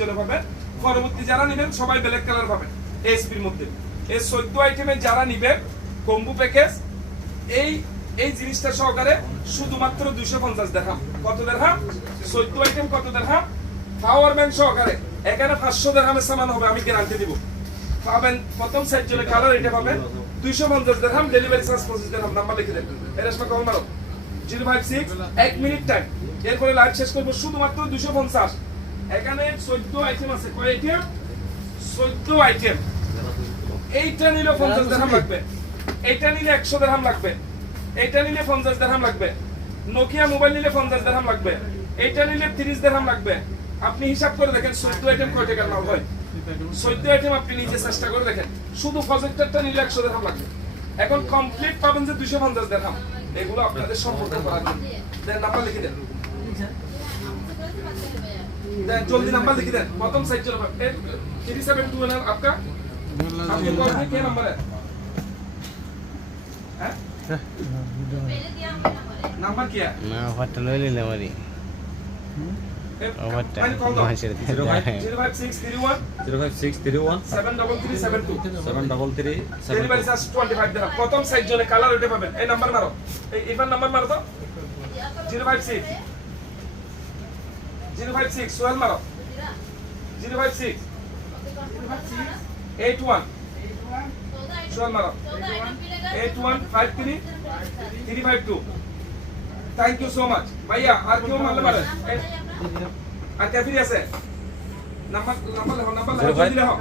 জন্য পাবেন। পরবর্তী যারা নেবেন সবাই ব্ল্যাক কালার পাবেন এসপির মধ্যে। এই 14 আইটেমের যারা নেবেন কম্বো প্যাকেজ এই জিনিসটা সহকারে শুধুমাত্র 250 দিরহাম। কত দিরহাম? 14 আইটেম কত দিরহাম? পাওয়ার ব্যাংক সহকারে এখানে 500 দিরহামের সামান হবে, আমি গ্যারান্টি দিব। পাবেন প্রথম সাইজ জন্য কালার এটা পাবেন 250 দিরহাম, ডেলিভারি চার্জ 25 দিরহাম। নাম্বার লিখে দেন, এরসমা কল মারো 056 1 মিনিট টাইম। এরপরে লাইভ শেষ করব শুধুমাত্র 250। এখানে 14 আইটেম আছে। কয় আইটেম? 14 আইটেম। এইটা নিলে 50 দিরহাম লাগবে, এইটা নিলে 100 দিরহাম লাগবে, এইটা নিলে 50 দিরহাম লাগবে, নোকিয়া মোবাইল নিলে 50 দিরহাম লাগবে, এইটা নিলে 30 দিরহাম লাগবে। আপনি হিসাব করে দেখেন 14 আইটেম কয় টাকার মাল হয়। 14 আইটেম আপনি নিজে চেষ্টা করে দেখেন, শুধু প্রজেক্টরটা নিলে 100 দিরহাম লাগবে। এখন কমপ্লিট পাবেন যে 250 দিরহাম। এগুলো আপনাদের সম্পর্ক করার জন্য। দেন নাম্বার লিখে দেন, देन जल्दी नंबर लिख दें। प्रथम साइड चलो 372 है आपका कौन है? क्या नंबर है? नंबर क्या है? ना होटल ले ले हमारी मैंने कॉल दो 05631 73372 ডেলিভারি চার্জ 25 দিরহাম। প্রথম সাইজ জন্য কালার ওটা পাবেন। এই নাম্বার মারো, এই নাম্বার মারো তো 056 সোহেল মারো 056 81 সোহেল মারো 8153 352। থ্যাংক ইউ সো মাচ ভাইয়া। আর কেউ মারলে পারেন? আর কে ফ্রি আছে? নাম্বার নাম্বার লেখো, নাম্বার লেখো, দিলে হোক।